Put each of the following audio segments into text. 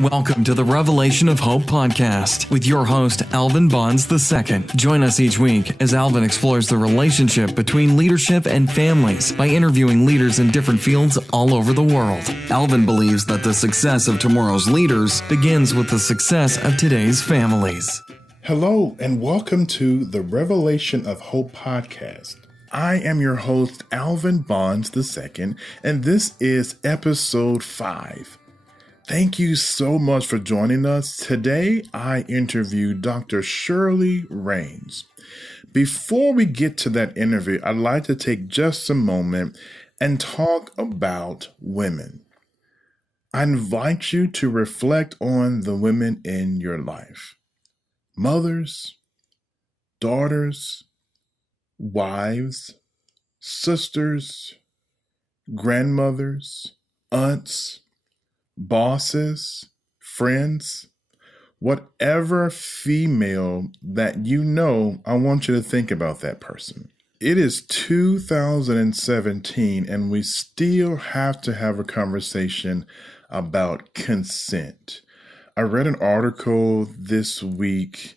Welcome to the Revelation of Hope podcast with your host, Alvin Bonds II. Join us each week as Alvin explores the relationship between leadership and families by interviewing leaders in different fields all over the world. Alvin believes that the success of tomorrow's leaders begins with the success of today's families. Hello, and welcome to the Revelation of Hope podcast. I am your host, Alvin Bonds II, and this is episode 5. Thank you so much for joining us. Today, I interview Dr. Shirley Raines. Before we get to that interview, I'd like to take just a moment and talk about women. I invite you to reflect on the women in your life. Mothers, daughters, wives, sisters, grandmothers, aunts, bosses, friends, whatever female that you know, I want you to think about that person. It is 2017 and we still have to have a conversation about consent. I read an article this week,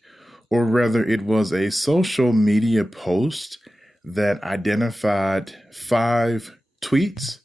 or rather it was a social media post that identified 5 tweets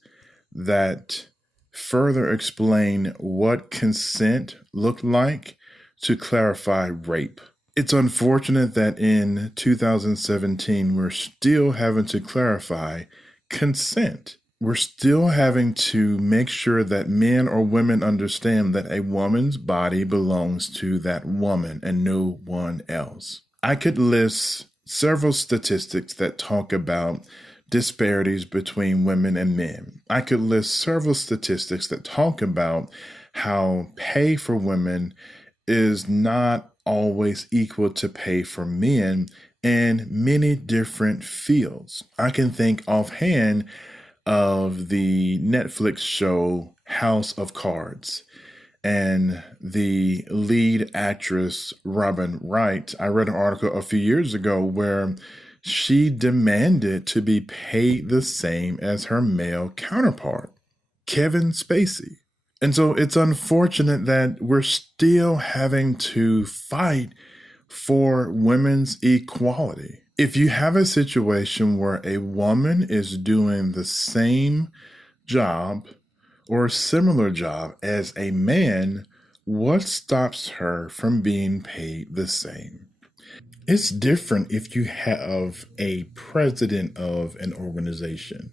that further explain what consent looked like to clarify rape. It's unfortunate that in 2017, we're still having to clarify consent. We're still having to make sure that men or women understand that a woman's body belongs to that woman and no one else. I could list several statistics that talk about disparities between women and men. I could list several statistics that talk about how pay for women is not always equal to pay for men in many different fields. I can think offhand of the Netflix show House of Cards and the lead actress Robin Wright. I read an article a few years ago where she demanded to be paid the same as her male counterpart, Kevin Spacey. And so it's unfortunate that we're still having to fight for women's equality. If you have a situation where a woman is doing the same job or a similar job as a man, what stops her from being paid the same? It's different if you have a president of an organization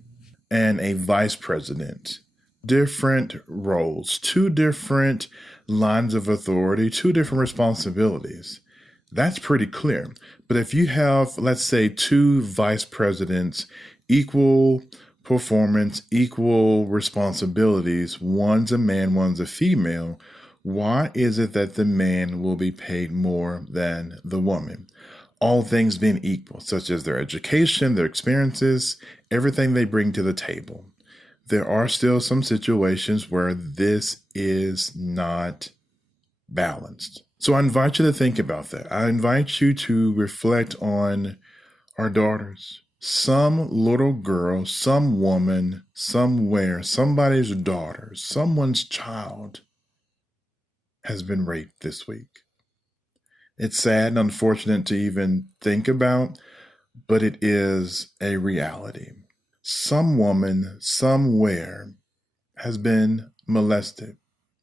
and a vice president. Different roles, 2 different lines of authority, 2 different responsibilities. That's pretty clear. But if you have, let's say, 2 vice presidents, equal performance, equal responsibilities, one's a man, one's a female, why is it that the man will be paid more than the woman? All things being equal, such as their education, their experiences, everything they bring to the table. There are still some situations where this is not balanced. So I invite you to think about that. I invite you to reflect on our daughters. Some little girl, some woman, somewhere, somebody's daughter, someone's child has been raped this week. It's sad and unfortunate to even think about, but it is a reality. Some woman somewhere has been molested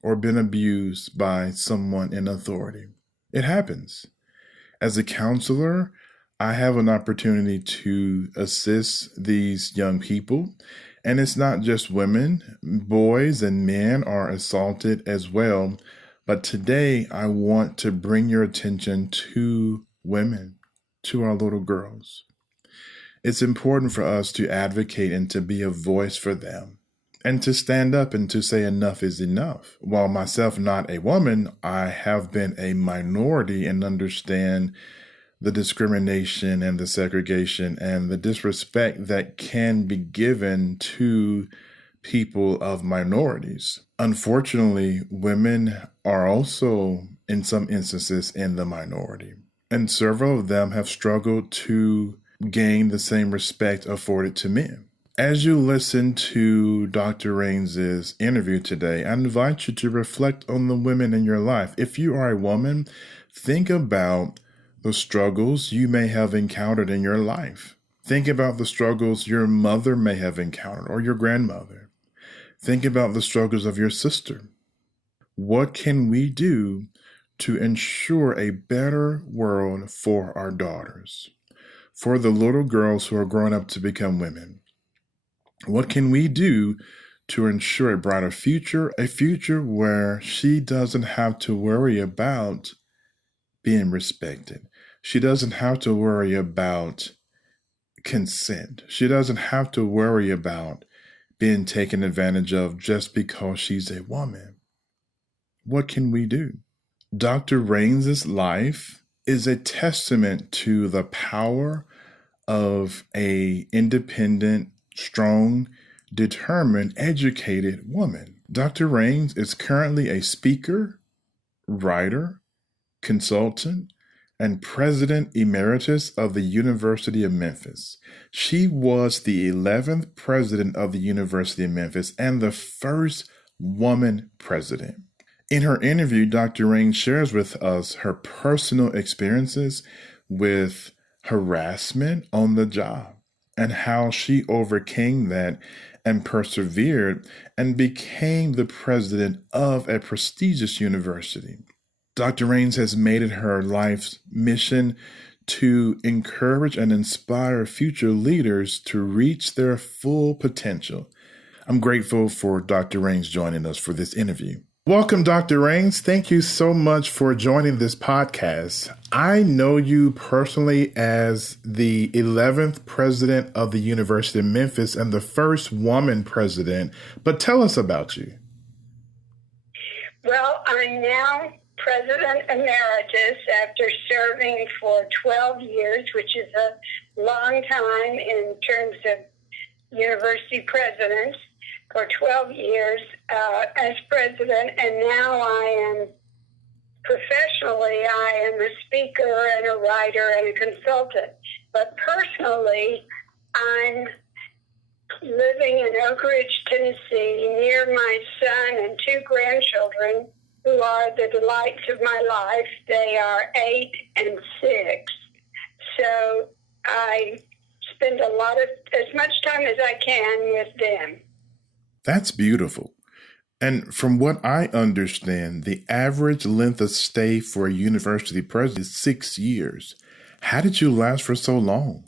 or been abused by someone in authority. It happens. As a counselor, I have an opportunity to assist these young people. And it's not just women, boys and men are assaulted as well. But today, I want to bring your attention to women, to our little girls. It's important for us to advocate and to be a voice for them and to stand up and to say enough is enough. While myself not a woman, I have been a minority and understand the discrimination and the segregation and the disrespect that can be given to people of minorities. Unfortunately, women are also, in some instances, in the minority. And several of them have struggled to gain the same respect afforded to men. As you listen to Dr. Raines' interview today, I invite you to reflect on the women in your life. If you are a woman, think about the struggles you may have encountered in your life. Think about the struggles your mother may have encountered or your grandmother. Think about the struggles of your sister. What can we do to ensure a better world for our daughters, for the little girls who are growing up to become women? What can we do to ensure a brighter future, a future where she doesn't have to worry about being respected? She doesn't have to worry about consent. She doesn't have to worry about being taken advantage of just because she's a woman. What can we do? Dr. Raines' life is a testament to the power of a independent, strong, determined, educated woman. Dr. Raines is currently a speaker, writer, consultant, and president emeritus of the University of Memphis. She was the 11th president of the University of Memphis and the first woman president. In her interview, Dr. Raines shares with us her personal experiences with harassment on the job and how she overcame that and persevered and became the president of a prestigious university. Dr. Raines has made it her life's mission to encourage and inspire future leaders to reach their full potential. I'm grateful for Dr. Raines joining us for this interview. Welcome, Dr. Raines. Thank you so much for joining this podcast. I know you personally as the 11th president of the University of Memphis and the first woman president, but tell us about you. Well, I'm now President Emeritus after serving for 12 years, which is a long time in terms of university presidents, for 12 years as president, and now professionally, I am a speaker and a writer and a consultant. But personally, I'm living in Oak Ridge, Tennessee, near my son and two grandchildren, who are the delights of my life. They are 8 and 6. So I spend as much time as I can with them. That's beautiful. And from what I understand, the average length of stay for a university president is 6 years. How did you last for so long?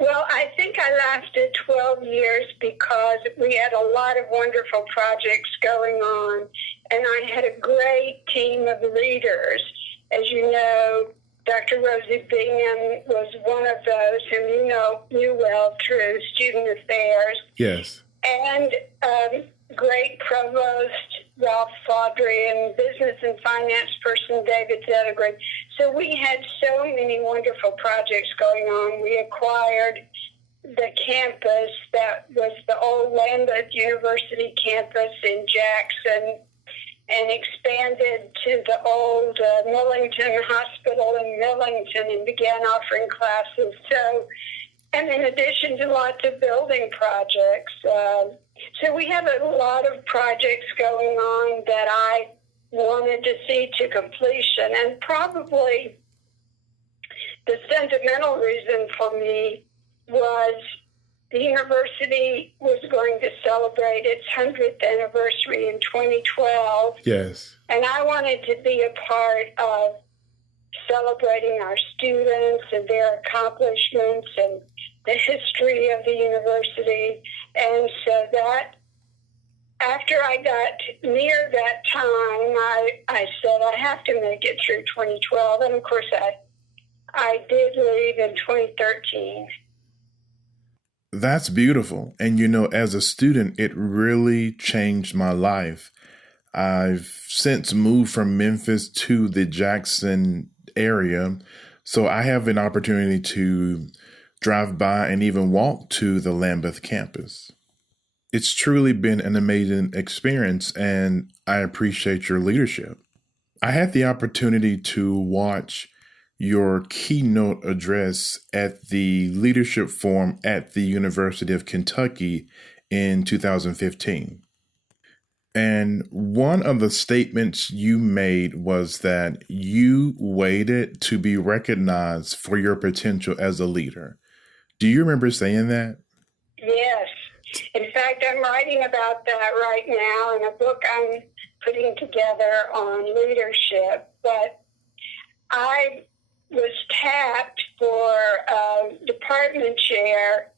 Well, I think I lasted 12 years because we had a lot of wonderful projects going on, and I had a great team of leaders. As you know, Dr. Rosie Bingham was one of those whom knew well through student affairs. Yes. And great provost Ralph Faudrey and business and finance person David Zettergren. So we had so many wonderful projects going on. We acquired the campus that was the old Lambeth University campus in Jackson and expanded to the old Millington Hospital in Millington and began offering classes. So, and in addition to lots of building projects. So we have a lot of projects going on that I wanted to see to completion. And probably the sentimental reason for me was the university was going to celebrate its 100th anniversary in 2012. Yes. And I wanted to be a part of celebrating our students and their accomplishments and the history of the university. And so that after I got near that time, I said I have to make it through 2012. And of course, I did leave in 2013. That's beautiful. And as a student, it really changed my life. I've since moved from Memphis to the Jackson area, so I have an opportunity to drive by and even walk to the Lambeth campus. It's truly been an amazing experience, and I appreciate your leadership. I had the opportunity to watch your keynote address at the Leadership Forum at the University of Kentucky in 2015. And one of the statements you made was that you waited to be recognized for your potential as a leader. Do you remember saying that? Yes. In fact, I'm writing about that right now in a book I'm putting together on leadership. But I was tapped for a department chair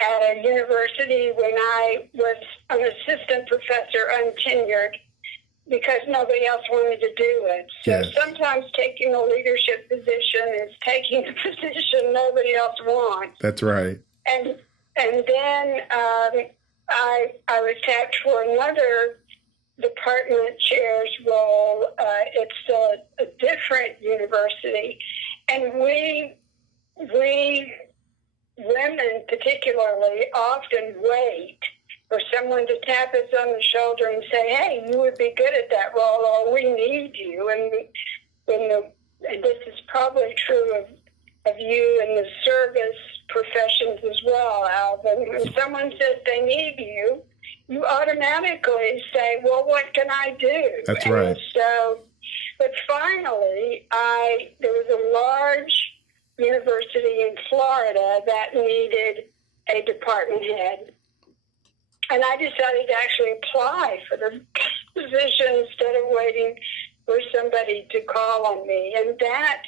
at a university when I was an assistant professor, untenured, because nobody else wanted to do it. So Yes. Sometimes taking a leadership position is taking a position nobody else wants. That's right. And then I was tapped for another department chair's role. It's a different university, and we women particularly often wait for someone to tap us on the shoulder and say, "Hey, you would be good at that role," or "We need you." And this is probably true of you in the service professions as well, Alvin. When someone says they need you, you automatically say, "Well, what can I do?" That's right. But finally, there was a large university in Florida that needed a department head. And I decided to actually apply for the position instead of waiting for somebody to call on me. And that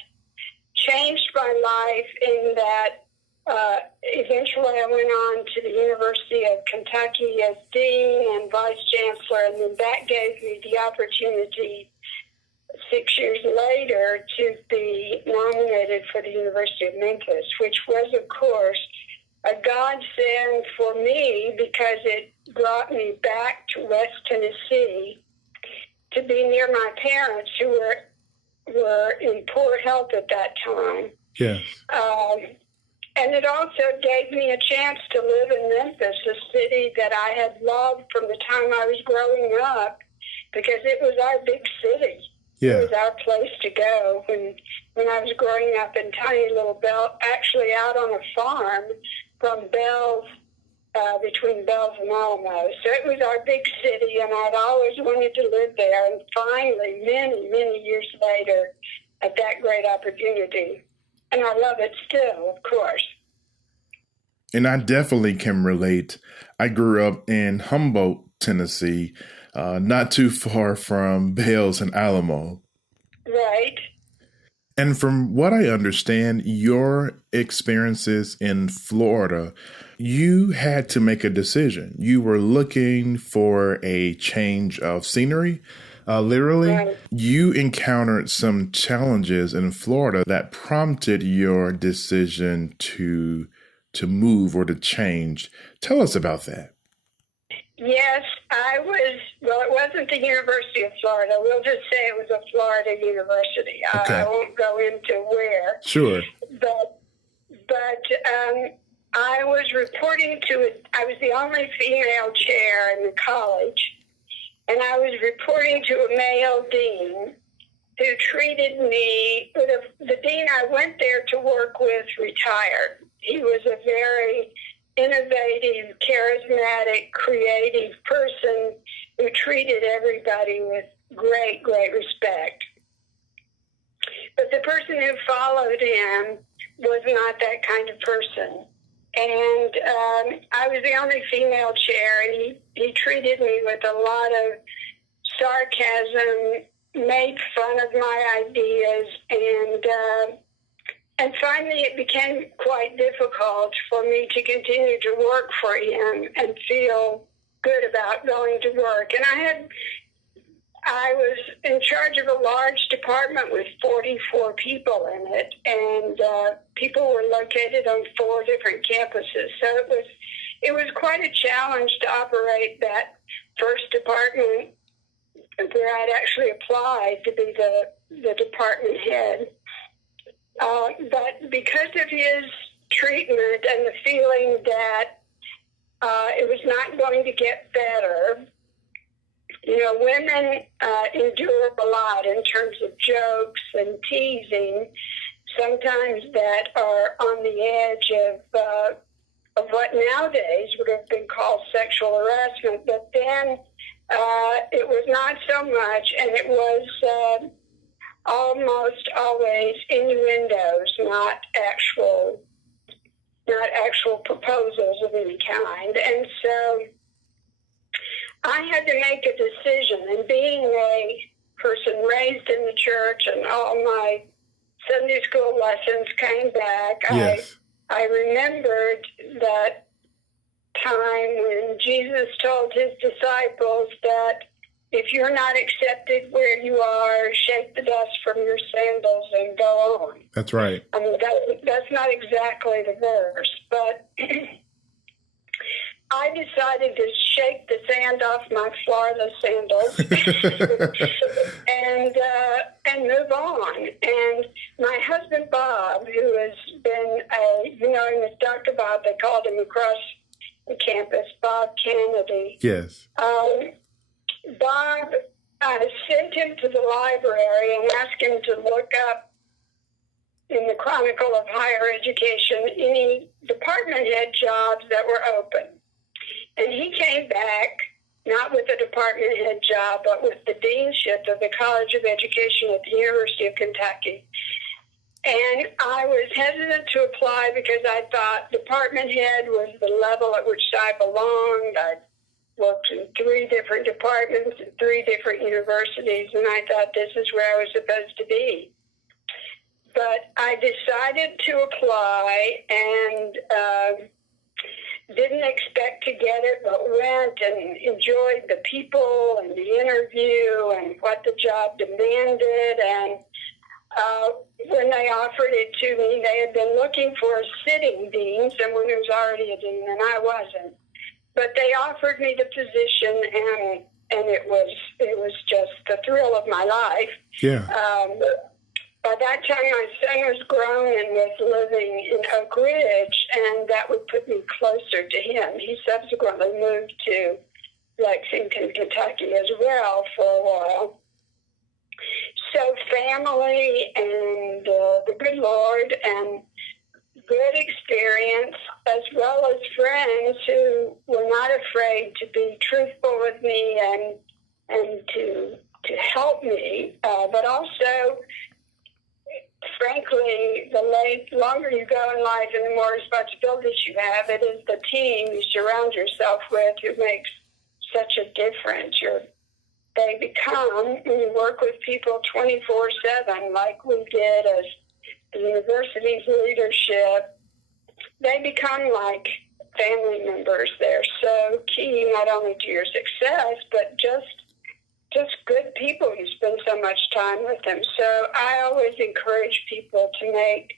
changed my life in that eventually I went on to the University of Kentucky as dean and vice chancellor, and then that gave me the opportunity 6 years later to be nominated for the University of Memphis, which was, of course, a godsend for me because it brought me back to West Tennessee to be near my parents who were in poor health at that time. Yes. And it also gave me a chance to live in Memphis, a city that I had loved from the time I was growing up, because it was our big city. Yeah. It was our place to go when I was growing up in tiny little Bell, actually out on a farm from Bells, between Bells and Alamo. So it was our big city, and I'd always wanted to live there. And finally, many, many years later, I had that great opportunity. And I love it still, of course. And I definitely can relate. I grew up in Humboldt, Tennessee, not too far from Bells and Alamo. Right. And from what I understand, your experiences in Florida, you had to make a decision. You were looking for a change of scenery. Literally, Right. You encountered some challenges in Florida that prompted your decision to move or to change. Tell us about that. Yes, it wasn't the University of Florida. We'll just say it was a Florida university. Okay. I won't go into where. Sure. But I was reporting I was the only female chair in the college, and I was reporting to a male dean who treated me, the dean I went there to work with retired. He was a very innovative, charismatic, creative person who treated everybody with great, great respect. But the person who followed him was not that kind of person. And I was the only female chair, and he treated me with a lot of sarcasm, made fun of my ideas, and finally it became quite difficult for me to continue to work for him and feel good about going to work. And I was in charge of a large department with 44 people in it, and people were located on 4 different campuses. So it was quite a challenge to operate that first department where I'd actually applied to be the department head. But because of his treatment and the feeling that it was not going to get better, women endure a lot in terms of jokes and teasing, sometimes that are on the edge of what nowadays would have been called sexual harassment. But then it was not so much, and it was almost always innuendos, not actual proposals of any kind. And so I had to make a decision, and being a person raised in the church and all my Sunday school lessons came back, Yes. I remembered that time when Jesus told his disciples that if you're not accepted where you are, shake the dust from your sandals and go on. That's right. I mean, that's not exactly the verse, but I decided to shake the sand off my Florida sandals and move on. And my husband, Bob, who has been known as Dr. Bob, they called him across the campus, Bob Kennedy. Yes. Bob sent him to the library and asked him to look up in the Chronicle of Higher Education any department head jobs that were open. And he came back, not with a department head job, but with the deanship of the College of Education at the University of Kentucky. And I was hesitant to apply because I thought department head was the level at which I belonged. I worked in 3 different departments at 3 different universities, and I thought this is where I was supposed to be. But I decided to apply and didn't expect to get it, but went and enjoyed the people and the interview and what the job demanded. And when they offered it to me, they had been looking for a sitting dean, someone who was already a dean, and I wasn't. But they offered me the position, and it was just the thrill of my life. Yeah. By that time, my son was grown and was living in Oak Ridge, and that would put me closer to him. He subsequently moved to Lexington, Kentucky as well for a while. So family and the good Lord and good experience, as well as friends who were not afraid to be truthful with me and to help me, but also, frankly, the longer you go in life and the more responsibilities you have, it is the team you surround yourself with who makes such a difference. They become, when you work with people 24/7, like we did as the university's leadership, they become like family members. They're so key not only to your success, but just good people. You spend so much time with them. So I always encourage people to make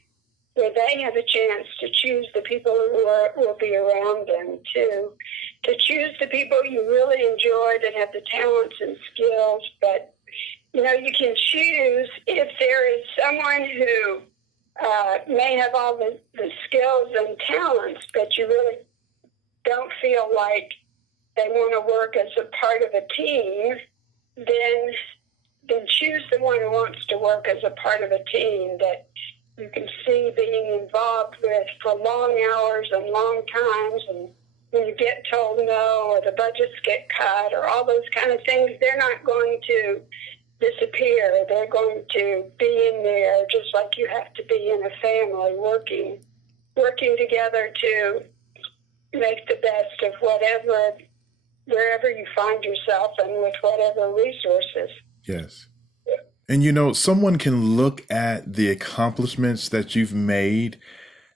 where they have a chance to choose the people who will be around them, to choose the people you really enjoy that have the talents and skills. But, you can choose if there is someone who may have all the skills and talents, but you really don't feel like they want to work as a part of a team, then choose the one who wants to work as a part of a team that you can see being involved with for long hours and long times. And when you get told no, or the budgets get cut, or all those kind of things, they're not going to disappear. They're going to be in there just like you have to be in a family, working together to make the best of wherever you find yourself and with whatever resources. Yes. And someone can look at the accomplishments that you've made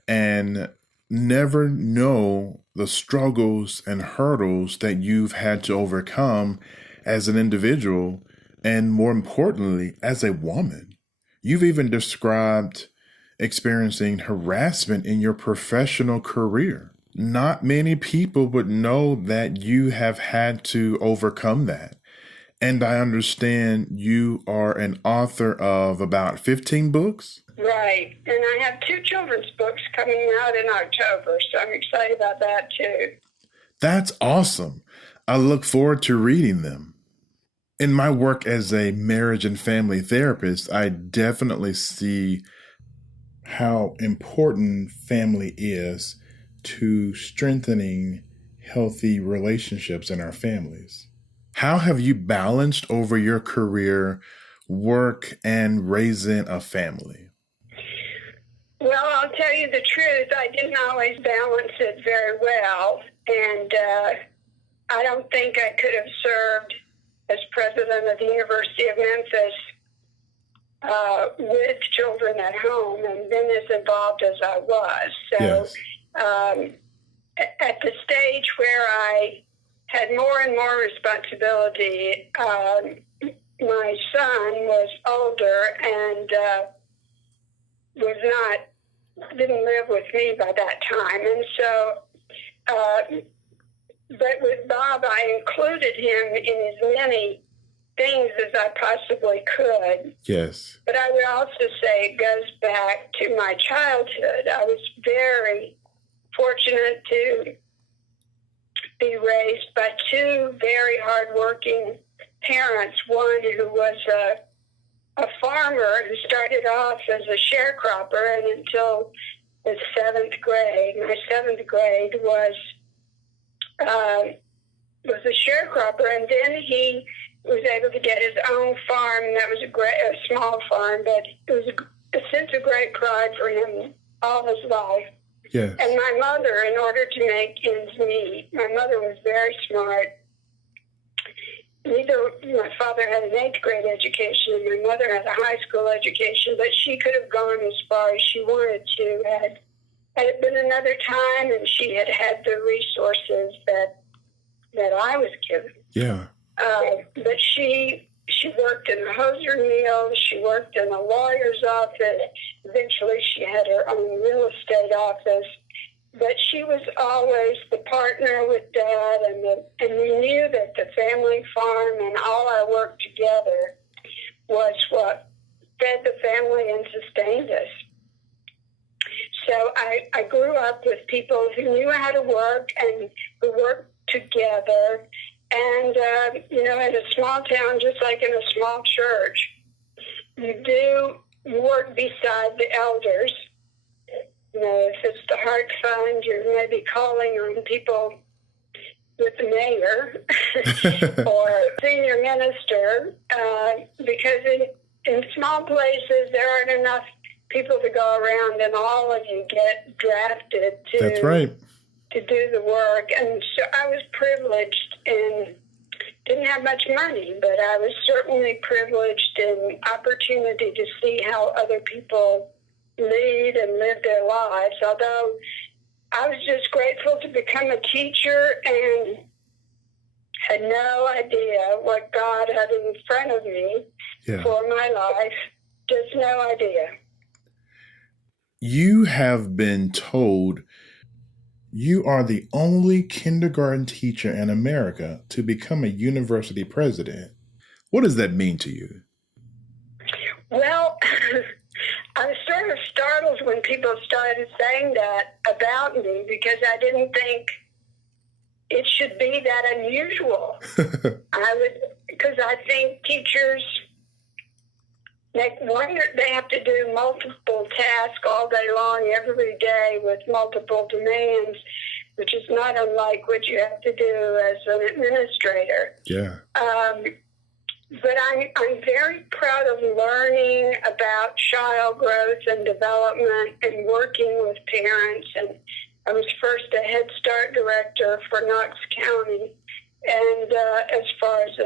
and never know the struggles and hurdles that you've had to overcome as an individual, and more importantly, as a woman. You've even described experiencing harassment in your professional career. Not many people would know that you have had to overcome that. And I understand you are an author of about 15 books? Right. And I have 2 children's books coming out in October, so I'm excited about that too. That's awesome. I look forward to reading them. In my work as a marriage and family therapist, I definitely see how important family is to strengthening healthy relationships in our families. How have you balanced over your career, work, and raising a family? Well, I'll tell you the truth. I didn't always balance it very well. And I don't think I could have served as president of the University of Memphis with children at home and been as involved as I was. So Yes. At the stage where I had more and more responsibility, my son was older and didn't live with me by that time. And so, but with Bob, I included him in as many things as I possibly could. Yes. But I would also say it goes back to my childhood. I was very fortunate to be raised by two very hardworking parents. One who was a farmer who started off as a sharecropper, and until the seventh grade, my seventh grade was a sharecropper, and then he was able to get his own farm, and that was a small farm, but it was a sense of great pride for him all his life. Yes. And my mother, in order to make ends meet, my mother was very smart. My father had an 8th grade education and my mother had a high school education, but she could have gone as far as she wanted to had it been another time and she had had the resources that I was given. Yeah. But she worked in a hosier mill. She worked in a lawyer's office. Eventually, she had her own real estate office. But she was always the partner with Dad, and we knew that the family farm and all our work together was what fed the family and sustained us. So I grew up with people who knew how to work and who worked together. And, in a small town, just like in a small church, you work beside the elders. If it's the heart fund, you're maybe calling on people with the mayor or senior minister, because in small places, there aren't enough people to go around, and all of you get drafted to... That's right. To do the work. And so I was privileged and didn't have much money, but I was certainly privileged in opportunity to see how other people lead and live their lives. Although I was just grateful to become a teacher and had no idea what God had in front of me for my life. Just no idea. You have been told you are the only kindergarten teacher in America to become a university president. What does that mean to you? Well, I was sort of startled when people started saying that about me because I didn't think it should be that unusual. Because I think teachers they have to do multiple tasks all day long, every day, with multiple demands, which is not unlike what you have to do as an administrator. Yeah. But I'm very proud of learning about child growth and development and working with parents. And I was first a Head Start director for Knox County, and as far as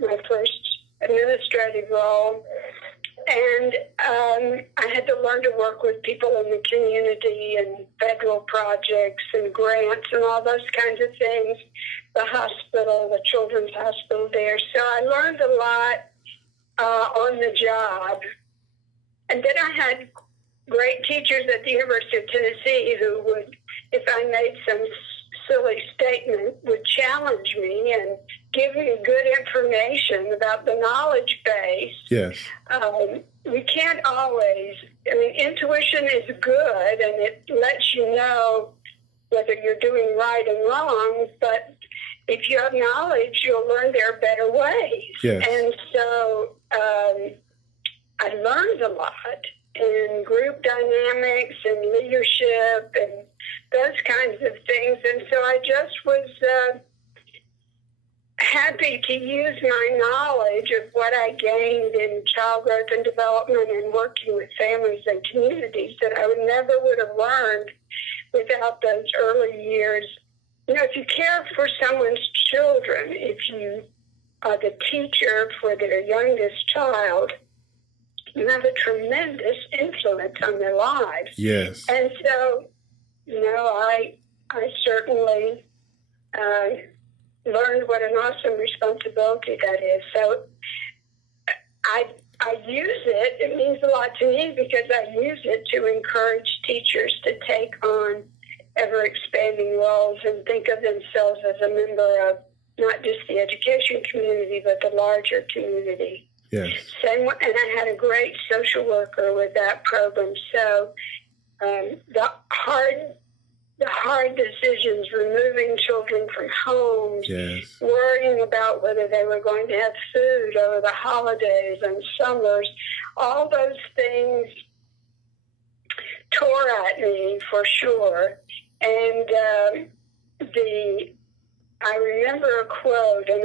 my first administrative role. And I had to learn to work with people in the community and federal projects and grants and all those kinds of things. The hospital, the children's hospital there. So I learned a lot on the job. And then I had great teachers at the University of Tennessee who would, if I made some silly statement, would challenge me and give me good information about the knowledge base. Yes. We can't always, intuition is good and it lets you know whether you're doing right and wrong, but if you have knowledge, you'll learn there are better ways. Yes. And so I learned a lot, in group dynamics and leadership and those kinds of things. And so I just was happy to use my knowledge of what I gained in child growth and development and working with families and communities that I would have learned without those early years. You know, if you care for someone's children, if you are the teacher for their youngest child, you have a tremendous influence on their lives. Yes. And so, you know, I certainly learned what an awesome responsibility that is. So I use it. It means a lot to me because I use it to encourage teachers to take on ever-expanding roles and think of themselves as a member of not just the education community, but the larger community. Yes. And I had a great social worker with that program. So the hard decisions, removing children from homes, Yes. worrying about whether they were going to have food over the holidays and summers, all those things tore at me for sure. And I remember a quote, and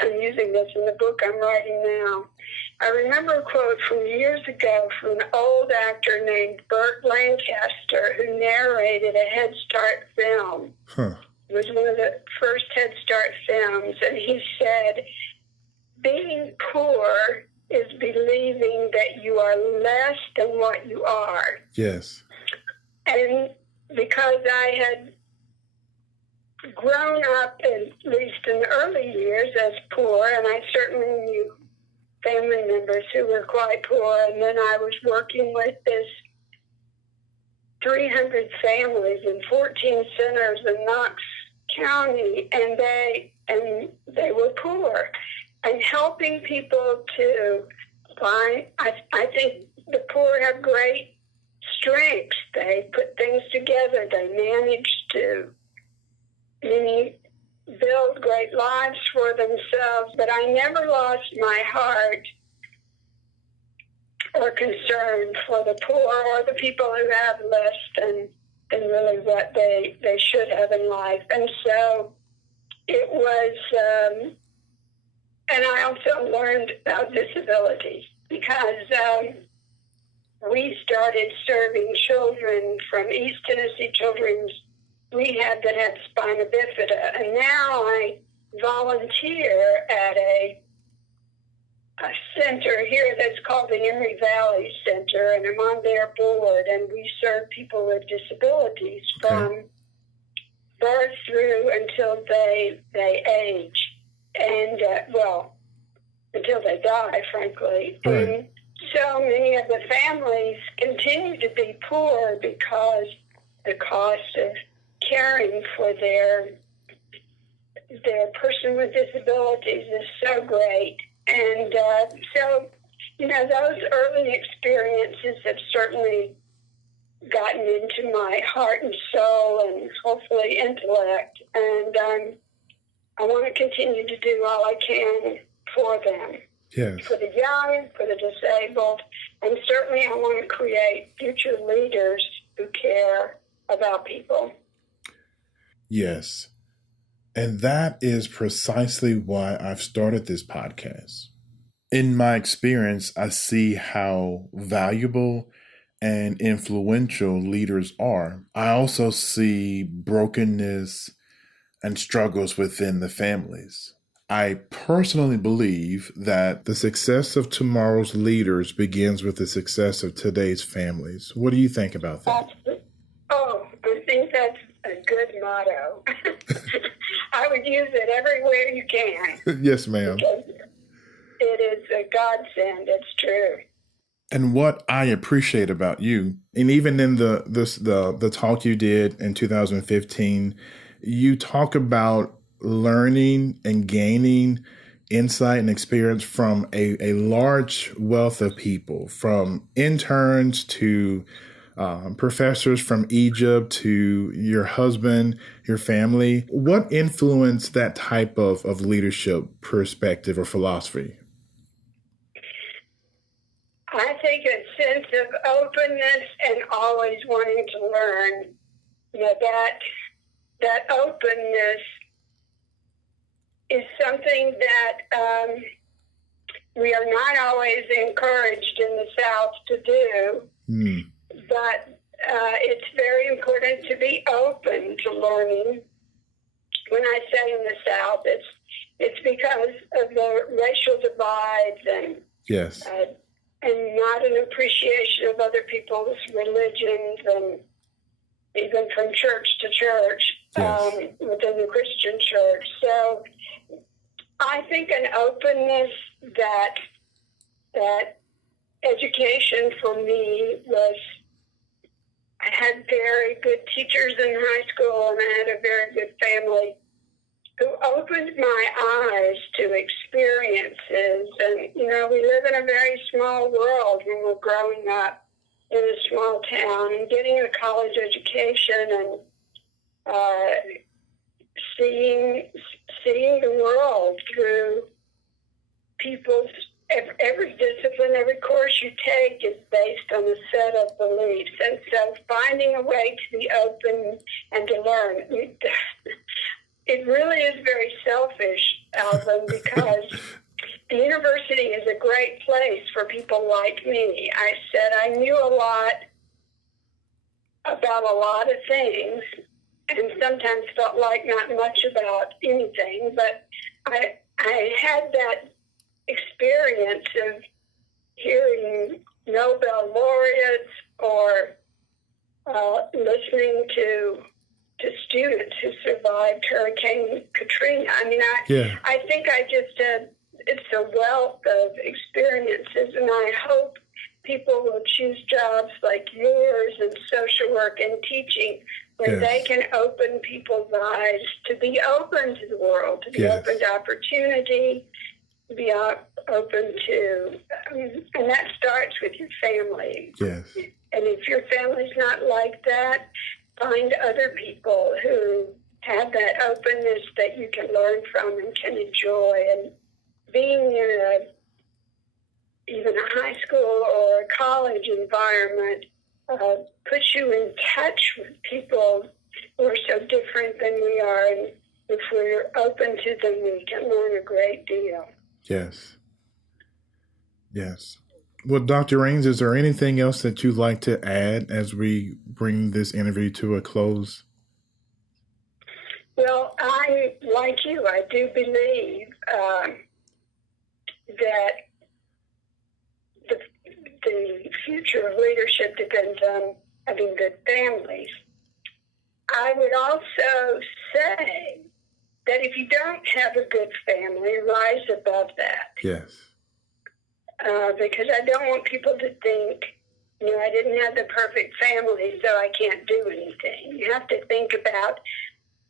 I'm using this in the book I'm writing now. I remember a quote from years ago from an old actor named Burt Lancaster who narrated a Head Start film. Huh. It was one of the first Head Start films, and he said, being poor is believing that you are less than what you are. Yes. And because I had grown up, at least in the early years, as poor, and I certainly knew family members who were quite poor, and then I was working with this 300 families in 14 centers in Knox County, and they were poor, and helping people to find. I think the poor have great strengths. They put things together. They manage to build great lives for themselves, but I never lost my heart or concern for the poor or the people who have less than really what they should have in life. And so it was, and I also learned about disability because we started serving children from East Tennessee Children's Rehab that had spina bifida, and now I volunteer at a center here that's called the Emory Valley Center, and I'm on their board, and we serve people with disabilities from birth through until they age, and until they die, frankly. Right. And so many of the families continue to be poor because the cost of caring for their person with disabilities is so great. And so, those early experiences have certainly gotten into my heart and soul and hopefully intellect. And I want to continue to do all I can for them. Yes. For the young, for the disabled, and certainly I want to create future leaders who care about people. Yes. And that is precisely why I've started this podcast. In my experience, I see how valuable and influential leaders are. I also see brokenness and struggles within the families. I personally believe that the success of tomorrow's leaders begins with the success of today's families. What do you think about that? I think that's a good motto. I would use it everywhere you can. Yes, ma'am. Because it is a godsend. It's true. And what I appreciate about you, and even in the talk you did in 2015, you talk about learning and gaining insight and experience from a large wealth of people, from interns to professors from Egypt to your husband, your family. What influenced that type of leadership perspective or philosophy? I think a sense of openness and always wanting to learn. That openness is something that we are not always encouraged in the South to do, but it's very important to be open to learning. When I say in the South, it's because of the racial divides and yes, and not an appreciation of other people's religions, and even from church to church, yes, within the Christian church. So I think an openness that education for me was, I had very good teachers in high school, and I had a very good family who opened my eyes to experiences. And, we live in a very small world when we're growing up in a small town and getting a college education and seeing the world through people's, every discipline, every course you take is based on a set of beliefs. And so finding a way to be open and to learn, it really is very selfish, Alvin, because the university is a great place for people like me. I said I knew a lot about a lot of things and sometimes felt like not much about anything, but I had that experience of hearing Nobel laureates or listening to students who survived Hurricane Katrina. I mean, I think I just it's a wealth of experiences, and I hope people will choose jobs like yours in social work and teaching, where they can open people's eyes to be open to the world, to be open to opportunity, to be open to, and that starts with your family. yes, And if your family's not like that, find other people who have that openness that you can learn from and can enjoy. And being in even a high school or a college environment puts you in touch with people who are so different than we are. And if we're open to them, we can learn a great deal. yes, yes. Well, Dr. Raines, is there anything else that you'd like to add as we bring this interview to a close? Well, like you, I do believe that the future of leadership depends on having good families. I would also say that if you don't have a good family, rise above that. Yes. Because I don't want people to think, I didn't have the perfect family, so I can't do anything. You have to think about,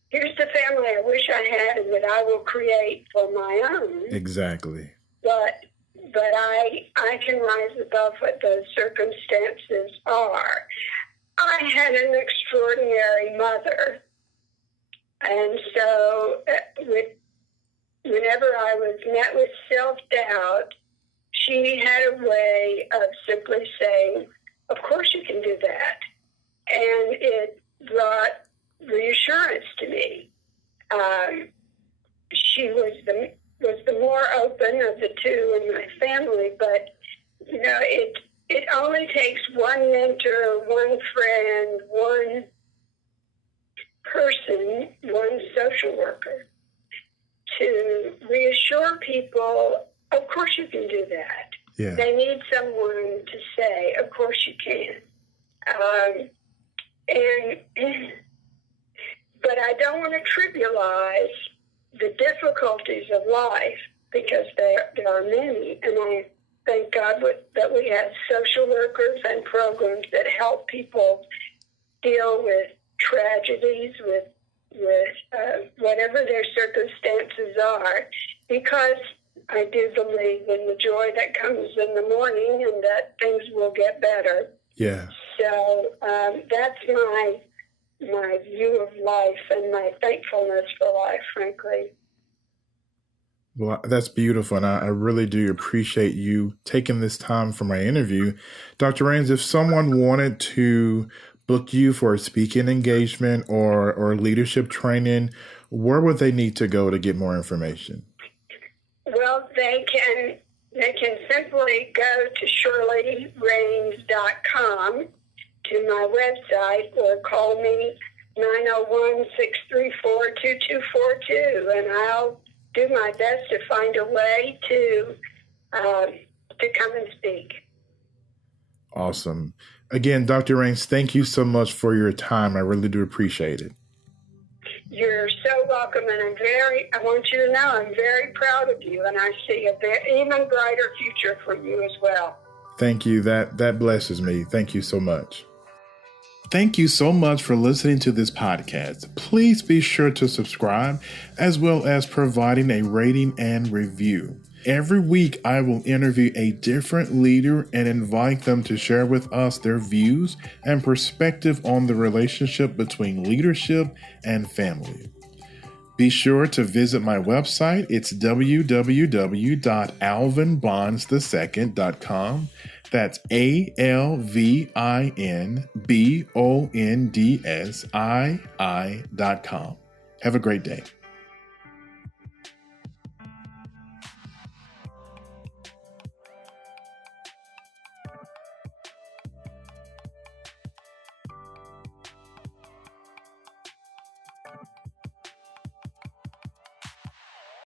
here's the family I wish I had and that I will create for my own. Exactly. But I can rise above what those circumstances are. I had an extraordinary mother, and so whenever I was met with self-doubt, she had a way of simply saying, of course you can do that. And it brought reassurance to me. She was the more open of the two in my family, but, it only takes one mentor, one friend, one person, one social worker to reassure people, of course you can do that. Yeah. They need someone to say, of course you can. But I don't want to trivialize the difficulties of life, because there are many, and I thank God that we have social workers and programs that help people deal with tragedies, with whatever their circumstances are, because I do believe in the joy that comes in the morning and that things will get better. Yeah. So that's my view of life and my thankfulness for life, frankly. Well, that's beautiful. And I really do appreciate you taking this time for my interview. Dr. Raines, if someone wanted to book you for a speaking engagement or leadership training, where would they need to go to get more information? Well, they can simply go to shirleyraines.com to my website or call me 901-634-2242, and I'll do my best to find a way to come and speak. Awesome. Again, Dr. Raines, thank you so much for your time. I really do appreciate it. You're so welcome, and I want you to know I'm very proud of you, and I see an even brighter future for you as well. Thank you. That blesses me. Thank you so much. Thank you so much for listening to this podcast. Please be sure to subscribe as well as providing a rating and review. Every week, I will interview a different leader and invite them to share with us their views and perspective on the relationship between leadership and family. Be sure to visit my website. It's www.alvinbonds2nd.com. That's ALVINBONDSII.com. Have a great day.